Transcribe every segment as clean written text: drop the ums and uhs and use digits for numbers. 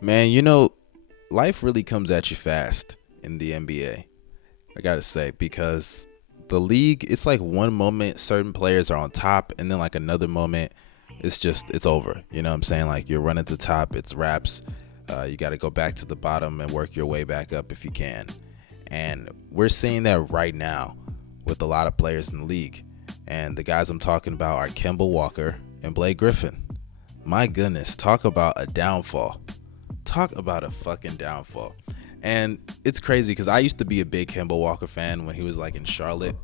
Man, life really comes at you fast in the NBA. I gotta say, because the league, it's like one moment certain players are on top, and then like another moment, it's over. You know what I'm saying? Like you're running to the top, it's wraps. You got to go back to the bottom and work your way back up if you can. And we're seeing that right now with a lot of players in the league. And the guys I'm talking about are Kemba Walker and Blake Griffin. My goodness, talk about a downfall. Talk about a fucking downfall. And it's crazy because I used to be a big Kemba Walker fan when he was like in Charlotte.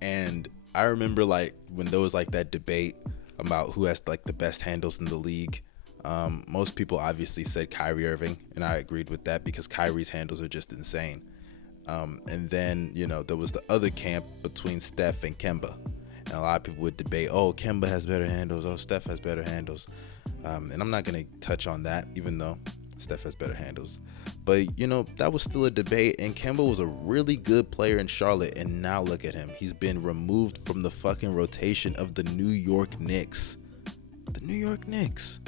And I remember like when there was like that debate about who has like the best handles in the league. Most people obviously said Kyrie Irving, and I agreed with that because Kyrie's handles are just insane. And then, there was the other camp between Steph and Kemba. And a lot of people would debate, oh, Kemba has better handles, oh, Steph has better handles. And I'm not going to touch on that, even though Steph has better handles. But, that was still a debate, and Kemba was a really good player in Charlotte, and now look at him. He's been removed from the fucking rotation of the New York Knicks. The New York Knicks.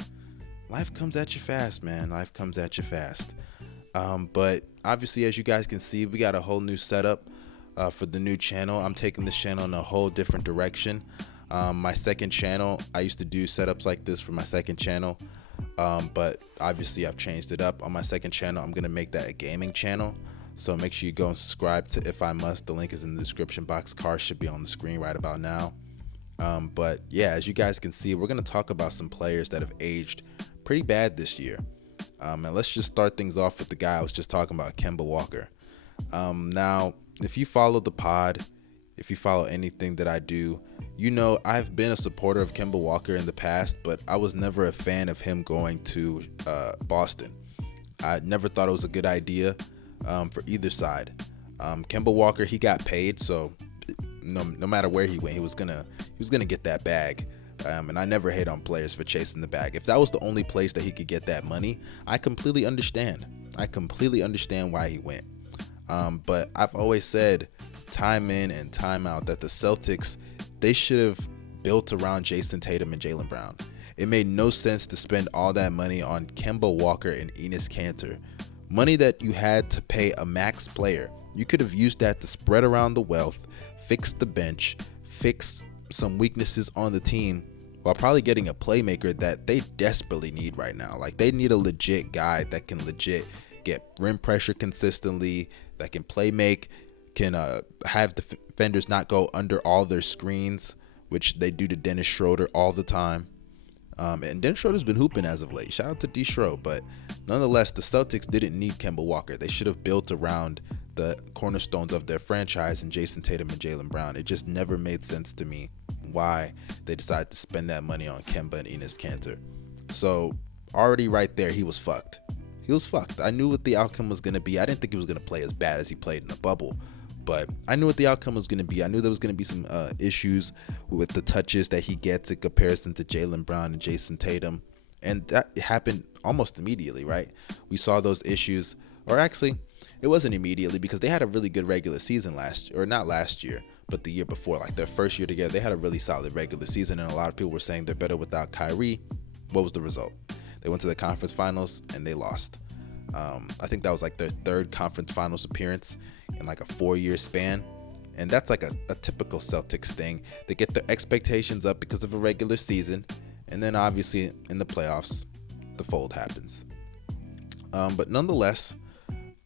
Life comes at you fast, man. Life comes at you fast. But obviously, as you guys can see, we got a whole new setup for the new channel. I'm taking this channel in a whole different direction. My second channel, I used to do setups like this for my second channel, but obviously I've changed it up. On my second channel, I'm gonna make that a gaming channel, so make sure you go and subscribe to If I Must. The link is in the description box. Cars should be on the screen right about now. But yeah, as you guys can see, we're gonna talk about some players that have aged pretty bad this year. And let's just start things off with the guy I was just talking about, Kemba Walker. Now, if you follow the pod, if you follow anything that I do, I've been a supporter of Kemba Walker in the past, but I was never a fan of him going to Boston. I never thought it was a good idea for either side. Kemba Walker, he got paid, so no matter where he went, he was gonna get that bag. And I never hate on players for chasing the bag. If that was the only place that he could get that money, I completely understand. I completely understand why he went. But I've always said, time in and time out, that the Celtics, they should have built around Jason Tatum and Jaylen Brown. It made no sense to spend all that money on Kemba Walker and Enes Kanter. Money that you had to pay a max player. You could have used that to spread around the wealth, fix the bench, fix some weaknesses on the team, while probably getting a playmaker that they desperately need right now. Like, they need a legit guy that can legit get rim pressure consistently, that can play make, can have defenders not go under all their screens, which they do to Dennis Schroeder all the time. And Dennis Schroeder's been hooping as of late. Shout out to D. Schroeder. But nonetheless, the Celtics didn't need Kemba Walker. They should have built around the cornerstones of their franchise in Jason Tatum and Jaylen Brown. It just never made sense to me why they decided to spend that money on Kemba and Enes Kanter. So already right there, he was fucked. He was fucked. I knew what the outcome was going to be. I didn't think he was going to play as bad as he played in the bubble, but I knew what the outcome was going to be. I knew there was going to be some issues with the touches that he gets in comparison to Jaylen Brown and Jason Tatum. And that happened almost immediately, right? We saw those issues, or actually, it wasn't immediately because they had a really good regular season last year, or not last year, but the year before, like their first year together, they had a really solid regular season, and a lot of people were saying they're better without Kyrie. What was the result? They went to the conference finals and they lost. I think that was like their third conference finals appearance in like a 4-year span. And that's like a typical Celtics thing. They get their expectations up because of a regular season, and then obviously in the playoffs, the fold happens. But nonetheless,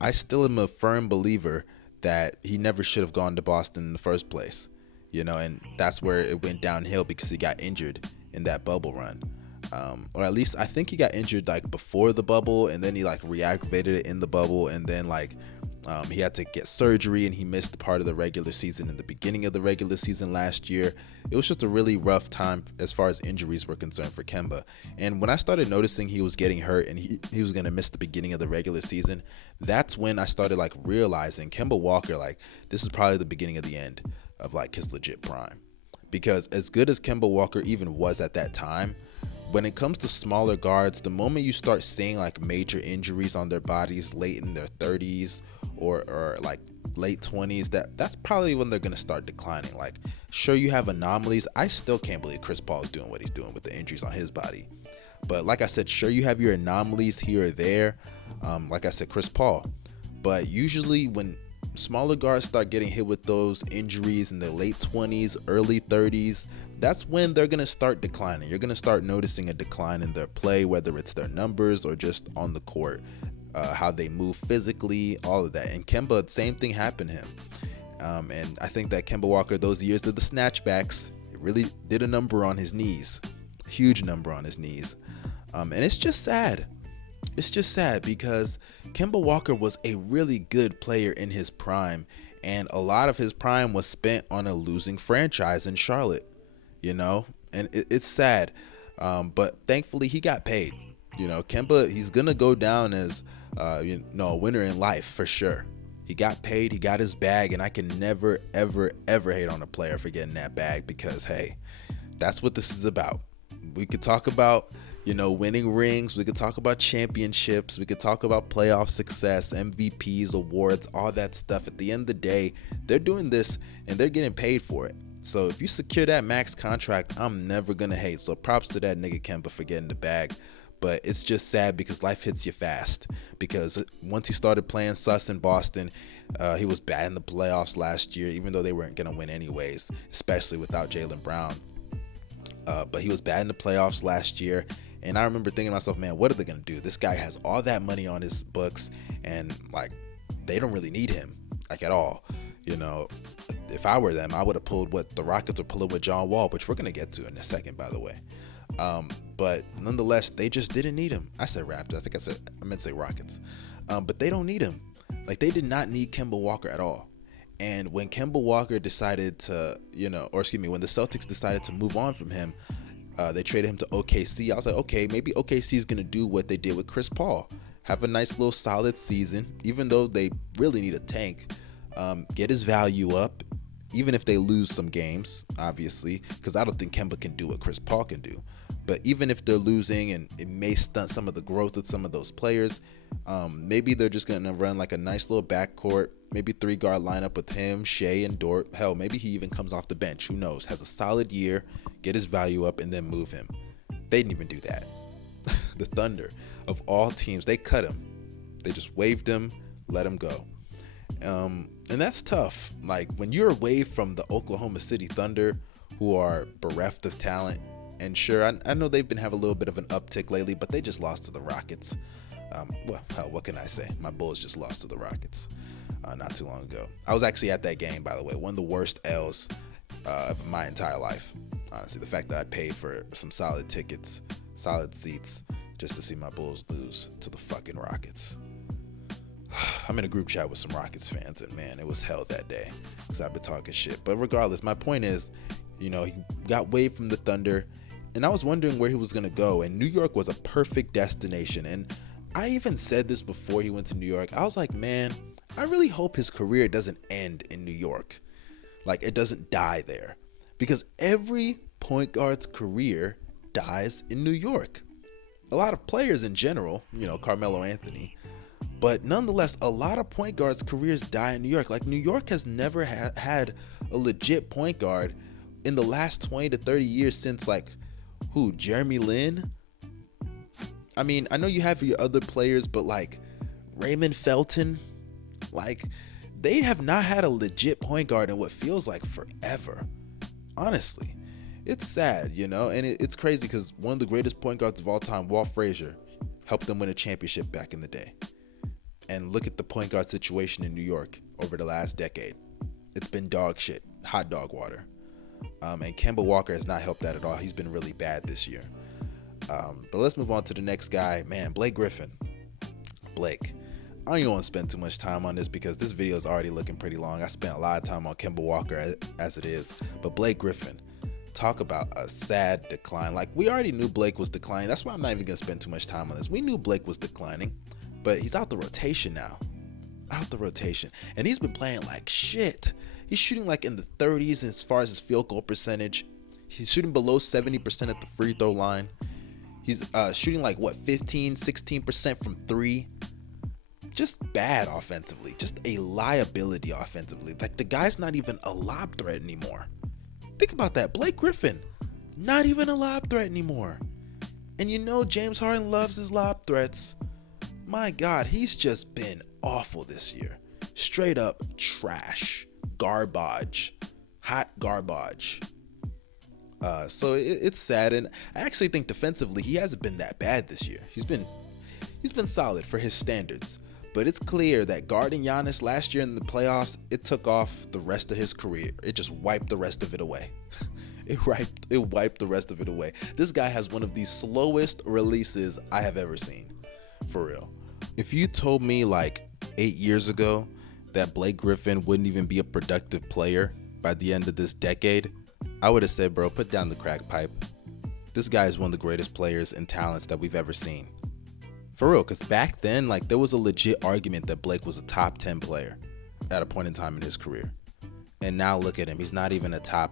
I still am a firm believer that he never should have gone to Boston in the first place, and that's where it went downhill because he got injured in that bubble run. Or at least I think he got injured like before the bubble, and then he like re-aggravated it in the bubble, and then like he had to get surgery, and he missed part of the regular season in the beginning of the regular season last year. It was just a really rough time as far as injuries were concerned for Kemba. And when I started noticing he was getting hurt and he was going to miss the beginning of the regular season, that's when I started like realizing Kemba Walker, like, this is probably the beginning of the end of like his legit prime. Because as good as Kemba Walker even was at that time, when it comes to smaller guards, the moment you start seeing like major injuries on their bodies late in their 30s or like late 20s, that's probably when they're going to start declining. Like, sure, you have anomalies. I still can't believe Chris Paul is doing what he's doing with the injuries on his body. But like I said, sure, you have your anomalies here or there. Like I said, Chris Paul. But usually when smaller guards start getting hit with those injuries in their late 20s, early 30s, that's when they're going to start declining. You're going to start noticing a decline in their play, whether it's their numbers or just on the court, how they move physically, all of that. And Kemba, same thing happened to him. And I think that Kemba Walker, those years of the snatchbacks, it really did a number on his knees, huge number on his knees. And it's just sad. It's just sad because Kemba Walker was a really good player in his prime, and a lot of his prime was spent on a losing franchise in Charlotte, and it's sad. But thankfully he got paid. Kemba, he's going to go down as, a winner in life for sure. He got paid, he got his bag, and I can never, ever, ever hate on a player for getting that bag because, hey, that's what this is about. We could talk about, winning rings. We could talk about championships. We could talk about playoff success, MVPs, awards, all that stuff. At the end of the day, they're doing this and they're getting paid for it. So if you secure that max contract, I'm never going to hate. So props to that nigga Kemba for getting the bag. But it's just sad because life hits you fast. Because once he started playing sus in Boston, he was bad in the playoffs last year, even though they weren't going to win anyways, especially without Jaylen Brown. But he was bad in the playoffs last year. And I remember thinking to myself, man, what are they going to do? This guy has all that money on his books, and they don't really need him at all. If I were them, I would have pulled what the Rockets are pulling with John Wall, which we're going to get to in a second, by the way. But nonetheless, they just didn't need him. I said Raptors. I meant to say Rockets. But they don't need him. They did not need Kemba Walker at all. And when Kemba Walker decided to, when the Celtics decided to move on from him, they traded him to OKC. I was like, okay, maybe OKC is going to do what they did with Chris Paul. Have a nice little solid season, even though they really need a tank. Get his value up, even if they lose some games, obviously, because I don't think Kemba can do what Chris Paul can do. But even if they're losing and it may stunt some of the growth of some of those players, maybe they're just going to run a nice little backcourt, maybe 3-guard lineup with him, Shea, and Dort. Hell, maybe he even comes off the bench. Who knows? Has a solid year, get his value up, and then move him. They didn't even do that. The Thunder, of all teams, they cut him. They just waived him, let him go. And that's tough. When you're away from the Oklahoma City Thunder, who are bereft of talent, and sure, I know they've been having a little bit of an uptick lately, but they just lost to the Rockets. What can I say? My Bulls just lost to the Rockets not too long ago. I was actually at that game, by the way. One of the worst L's of my entire life. Honestly, the fact that I paid for some solid tickets, solid seats, just to see my Bulls lose to the fucking Rockets. I'm in a group chat with some Rockets fans, and man, it was hell that day because I've been talking shit. But regardless, my point is, he got waived from the Thunder, and I was wondering where he was going to go, and New York was a perfect destination. And I even said this before he went to New York. I was like, man, I really hope his career doesn't end in New York. It doesn't die there. Because every point guard's career dies in New York. A lot of players in general, Carmelo Anthony. But nonetheless, a lot of point guards' careers die in New York. New York has never had a legit point guard in the last 20 to 30 years since, Jeremy Lin? I mean, I know you have your other players, but Raymond Felton, they have not had a legit point guard in what feels like forever. Honestly, it's sad, and it's crazy because one of the greatest point guards of all time, Walt Frazier, helped them win a championship back in the day. And look at the point guard situation in New York over the last decade. It's been dog shit, hot dog water. And Kemba Walker has not helped that at all. He's been really bad this year. But let's move on to the next guy. Man, Blake Griffin. Blake. I don't even want to spend too much time on this because this video is already looking pretty long. I spent a lot of time on Kemba Walker as it is. But Blake Griffin, talk about a sad decline. We already knew Blake was declining. That's why I'm not even going to spend too much time on this. We knew Blake was declining, but he's out the rotation now. Out the rotation. And he's been playing like shit. He's shooting in the 30s as far as his field goal percentage. He's shooting below 70% at the free throw line. He's shooting 15, 16% from 3. Just bad offensively. Just a liability offensively. The guy's not even a lob threat anymore. Think about that. Blake Griffin, not even a lob threat anymore. And you know James Harden loves his lob threats. My God, he's just been awful this year. Straight up trash. Garbage. Hot garbage. So it's sad, and I actually think defensively he hasn't been that bad this year. He's been solid for his standards. But it's clear that guarding Giannis last year in the playoffs, it took off the rest of his career. It just wiped the rest of it away. It wiped the rest of it away. This guy has one of the slowest releases I have ever seen. For real. If you told me like 8 years ago that Blake Griffin wouldn't even be a productive player by the end of this decade, I would have said, bro, put down the crack pipe. This guy is one of the greatest players and talents that we've ever seen. For real, because back then, like, there was a legit argument that Blake was a top 10 player at a point in time in his career. And now look at him. He's not even a top,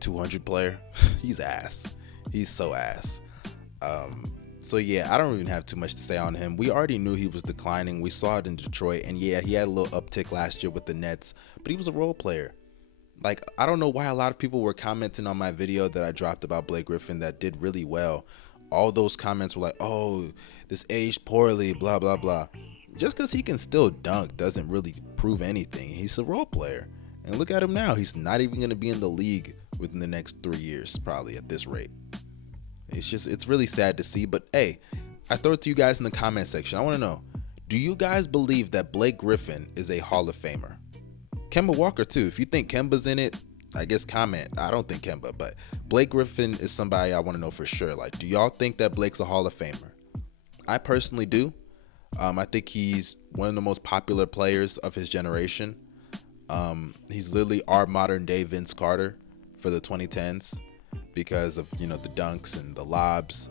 200 player? He's ass. He's so ass. So yeah, I don't even have too much to say on him. We already knew he was declining. We saw it in Detroit. And yeah, he had a little uptick last year with the Nets. But he was a role player. Like, I don't know why a lot of people were commenting on my video that I dropped about Blake Griffin that did really well. All those comments were like, oh, this aged poorly, blah, blah, blah. Just because he can still dunk doesn't really prove anything. He's a role player. And look at him now. He's not even going to be in the league within the next 3 years, probably, at this rate. It's really sad to see. But, hey, I throw it to you guys in the comment section. I want to know, do you guys believe that Blake Griffin is a Hall of Famer? Kemba Walker, too. If you think Kemba's in it, I guess comment. I don't think Kemba, but Blake Griffin is somebody I want to know for sure. Like, do y'all think that Blake's a Hall of Famer? I personally do. I think he's one of the most popular players of his generation. He's literally our modern day Vince Carter for the 2010s because of, the dunks and the lobs.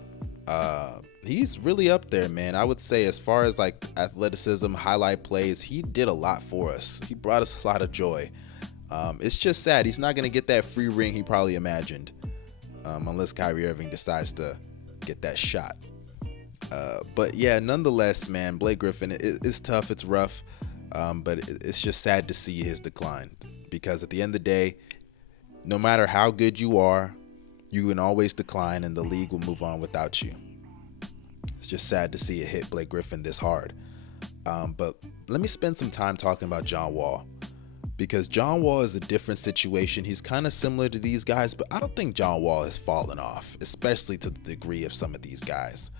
He's really up there, man. I would say as far as like athleticism, highlight plays, he did a lot for us. He brought us a lot of joy. It's just sad he's not going to get that free ring he probably imagined, unless Kyrie Irving decides to get that shot. But yeah, nonetheless, man, Blake Griffin, it's tough, it's rough, but it's just sad to see his decline, because at the end of the day, no matter how good you are, you can always decline and the league will move on without you. It's just sad to see it hit Blake Griffin this hard. But let me spend some time talking about John Wall, because John Wall is a different situation. He's kind of similar to these guys, but I don't think John Wall has fallen off, especially to the degree of some of these guys.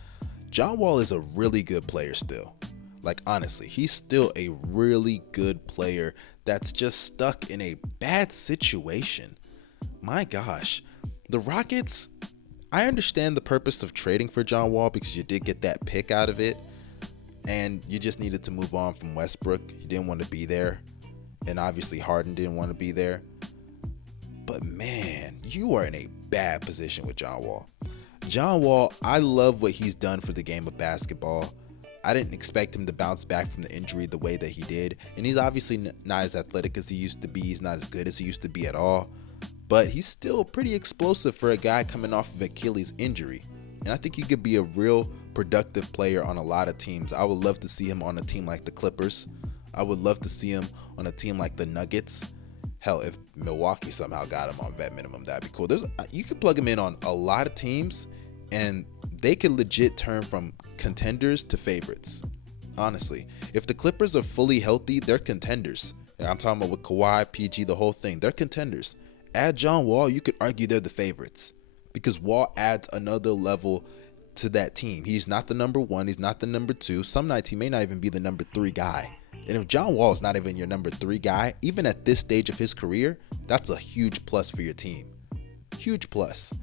John Wall is a really good player still. Like, honestly, he's still a really good player that's just stuck in a bad situation. My gosh, the Rockets, I understand the purpose of trading for John Wall because you did get that pick out of it, and you just needed to move on from Westbrook. You didn't want to be there. And obviously Harden didn't want to be there. But man, you are in a bad position with John Wall. John Wall, I love what he's done for the game of basketball. I didn't expect him to bounce back from the injury the way that he did. And he's obviously not as athletic as he used to be. He's not as good as he used to be at all. But he's still pretty explosive for a guy coming off of Achilles injury. And I think he could be a real productive player on a lot of teams. I would love to see him on a team like the Clippers. I would love to see him on a team like the Nuggets. Hell, if Milwaukee somehow got him on vet minimum, that'd be cool. You could plug him in on a lot of teams, and they could legit turn from contenders to favorites. Honestly, if the Clippers are fully healthy, they're contenders. I'm talking about with Kawhi, PG, the whole thing. They're contenders. Add John Wall, you could argue they're the favorites, because Wall adds another level to that team. He's not the number one. He's not the number two. Some nights he may not even be the number 3 guy. And if John Wall is not even your number 3 guy, even at this stage of his career, that's a huge plus for your team. Huge plus.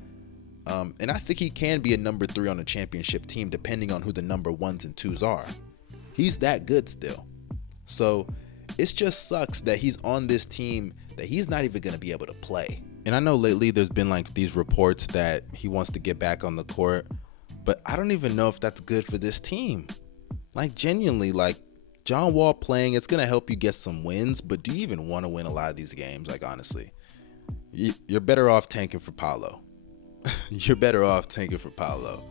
And I think he can be a number 3 on a championship team, depending on who the number 1s and 2s are. He's that good still. So it just sucks that he's on this team that he's not even going to be able to play. And I know lately there's been like these reports that he wants to get back on the court, but I don't even know if that's good for this team. Like, genuinely, like, John Wall playing, it's going to help you get some wins, but do you even want to win a lot of these games? Like, honestly, you're better off tanking for Paolo. You're better off tanking for Paolo.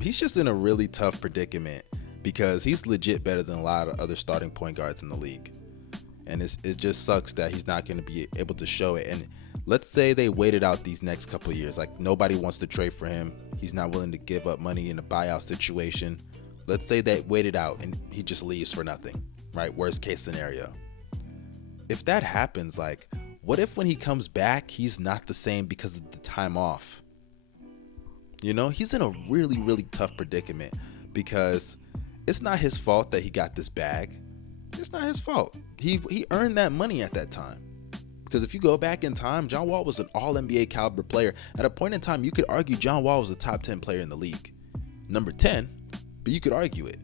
He's just in a really tough predicament because he's legit better than a lot of other starting point guards in the league. And it just sucks that he's not going to be able to show it. And let's say they waited out these next couple of years. Like, nobody wants to trade for him. He's not willing to give up money in a buyout situation. Let's say they wait it out and he just leaves for nothing, right? Worst case scenario. If that happens, like, what if when he comes back, he's not the same because of the time off? You know, he's in a really, really tough predicament because it's not his fault that he got this bag. It's not his fault. He earned that money at that time. Because if you go back in time, John Wall was an all-NBA caliber player. At a point in time, you could argue John Wall was a top 10 player in the league. Number 10, but you could argue it.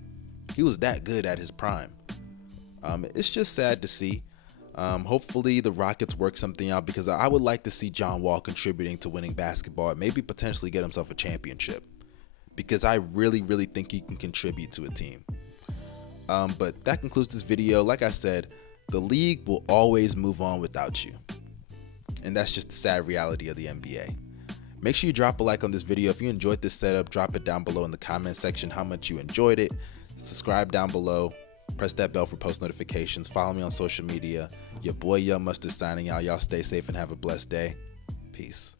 He was that good at his prime. It's just sad to see. Hopefully the Rockets work something out, because I would like to see John Wall contributing to winning basketball and maybe potentially get himself a championship, because I really, really think he can contribute to a team. But that concludes this video. Like I said, the league will always move on without you. And that's just the sad reality of the NBA. Make sure you drop a like on this video. If you enjoyed this setup, drop it down below in the comment section how much you enjoyed it. Subscribe down below. Press that bell for post notifications. Follow me on social media. Your boy Young Mustard signing out. Y'all stay safe and have a blessed day. Peace.